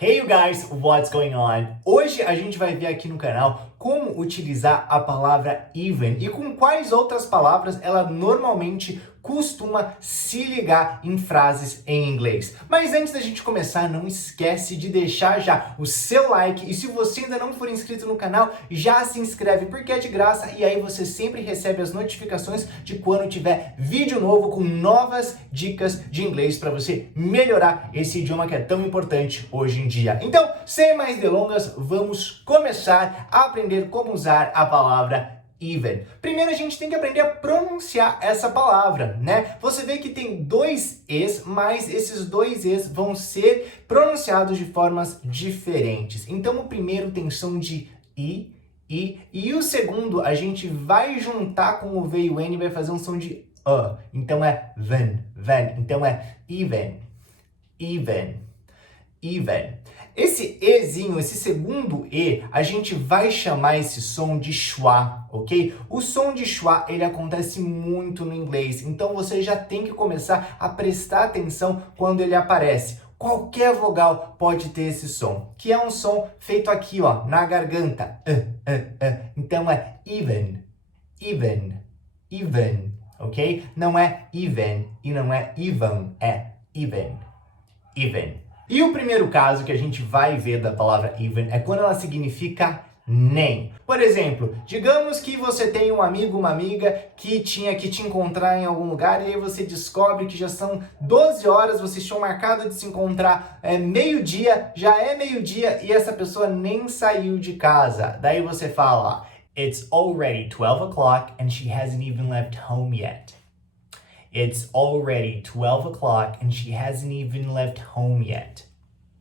Hey you guys, what's going on? Hoje a gente vai ver aqui no canal como utilizar a palavra even e com quais outras palavras ela normalmente costuma se ligar em frases em inglês. Mas antes da gente começar, não esquece de deixar já o seu like e se você ainda não for inscrito no canal, já se inscreve porque é de graça e aí você sempre recebe as notificações de quando tiver vídeo novo com novas dicas de inglês para você melhorar esse idioma que é tão importante hoje em dia. Então, sem mais delongas, vamos começar a aprender como usar a palavra even. Primeiro a gente tem que aprender a pronunciar essa palavra, né? Você vê que tem dois es, mas esses dois es vão ser pronunciados de formas diferentes. Então o primeiro tem som de i, e o segundo a gente vai juntar com o V e o N e vai fazer um som de então é ven. Então é even. Esse ezinho, esse segundo e, a gente vai chamar esse som de schwa, ok? O som de schwa, ele acontece muito no inglês, então você já tem que começar a prestar atenção quando ele aparece. Qualquer vogal pode ter esse som, que é um som feito aqui, ó, na garganta. Então é even, ok? Não é even e não é even, é even. E o primeiro caso que a gente vai ver da palavra even é quando ela significa nem. Por exemplo, digamos que você tem um amigo, uma amiga que tinha que te encontrar em algum lugar e aí você descobre que já são 12 horas, vocês tinham marcado de se encontrar meio-dia, já é meio-dia e essa pessoa nem saiu de casa. Daí você fala, it's already 12 o'clock and she hasn't even left home yet. It's already 12 o'clock and she hasn't even left home yet.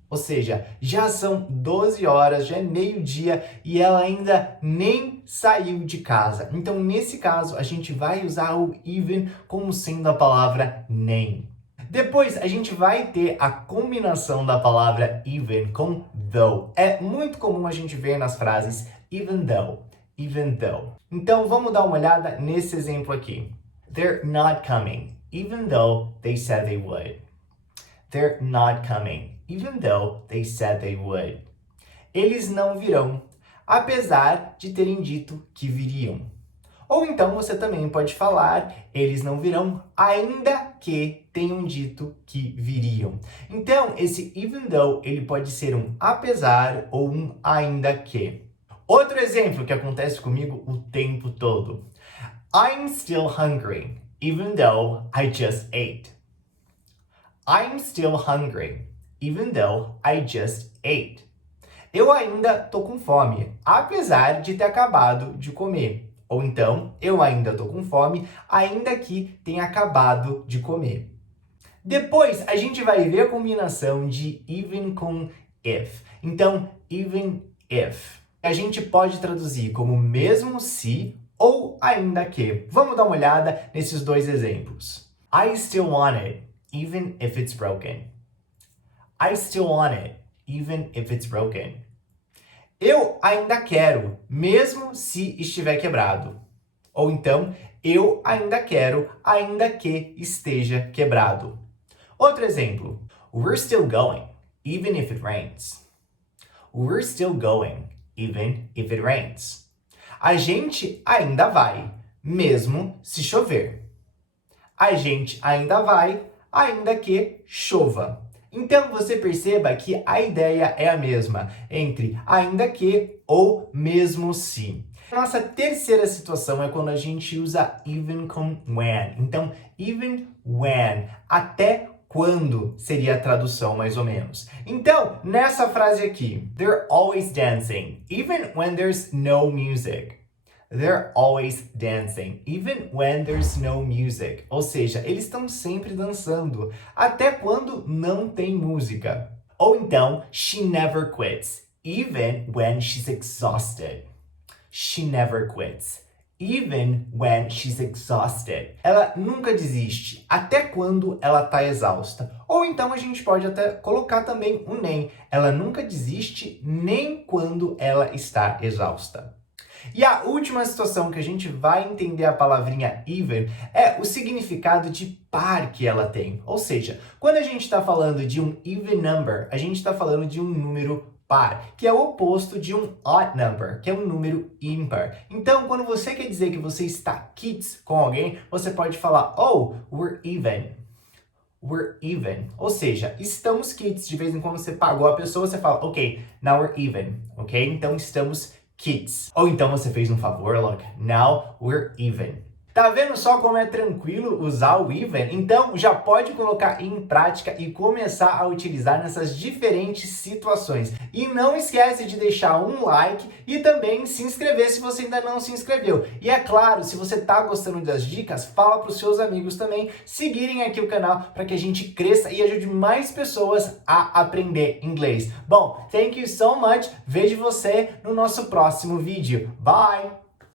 Ou seja, já são 12 horas, já é meio-dia e ela ainda nem saiu de casa. Então, nesse caso, a gente vai usar o even como sendo a palavra nem. Depois, a gente vai ter a combinação da palavra even com though. É muito comum a gente ver nas frases even though. Então, vamos dar uma olhada nesse exemplo aqui. They're not coming, even though they said they would. They're not coming, even though they said they would. Eles não virão, apesar de terem dito que viriam. Ou então você também pode falar, eles não virão, ainda que tenham dito que viriam. Então, esse even though, ele pode ser um apesar ou um ainda que. Outro exemplo que acontece comigo o tempo todo. I'm still hungry, even though I just ate. I'm still hungry, even though I just ate. Eu ainda tô com fome, apesar de ter acabado de comer. Ou então, eu ainda tô com fome, ainda que tenha acabado de comer. Depois, a gente vai ver a combinação de even com if. Então, even if. A gente pode traduzir como mesmo se ou ainda que. Vamos dar uma olhada nesses dois exemplos. I still want it, even if it's broken. I still want it, even if it's broken. Eu ainda quero, mesmo se estiver quebrado. Ou então, eu ainda quero, ainda que esteja quebrado. Outro exemplo. We're still going, even if it rains. We're still going, even if it rains. A gente ainda vai, mesmo se chover. A gente ainda vai, ainda que chova. Então você perceba que a ideia é a mesma entre ainda que ou mesmo se. Nossa terceira situação é quando a gente usa even com when. Então, even when, até quando seria a tradução, mais ou menos. Então, nessa frase aqui, they're always dancing, even when there's no music. They're always dancing, even when there's no music. Ou seja, eles estão sempre dançando, até quando não tem música. Ou então, she never quits, even when she's exhausted. She never quits, even when she's exhausted. Ela nunca desiste, até quando ela está exausta. Ou então a gente pode até colocar também um nem. Ela nunca desiste nem quando ela está exausta. E a última situação que a gente vai entender a palavrinha even é o significado de par que ela tem. Ou seja, quando a gente está falando de um even number, a gente está falando de um número par, que é o oposto de um odd number, que é um número ímpar. Então, quando você quer dizer que você está quites com alguém, você pode falar, oh, we're even. We're even. Ou seja, estamos quites. De vez em quando você pagou a pessoa, você fala, ok, now we're even. Ok? Então, estamos quites. Ou então você fez um favor, look, now we're even. Tá vendo só como é tranquilo usar o even? Então já pode colocar em prática e começar a utilizar nessas diferentes situações. E não esquece de deixar um like e também se inscrever se você ainda não se inscreveu. E é claro, se você tá gostando das dicas, fala para os seus amigos também seguirem aqui o canal para que a gente cresça e ajude mais pessoas a aprender inglês. Bom, thank you so much. Vejo você no nosso próximo vídeo. Bye!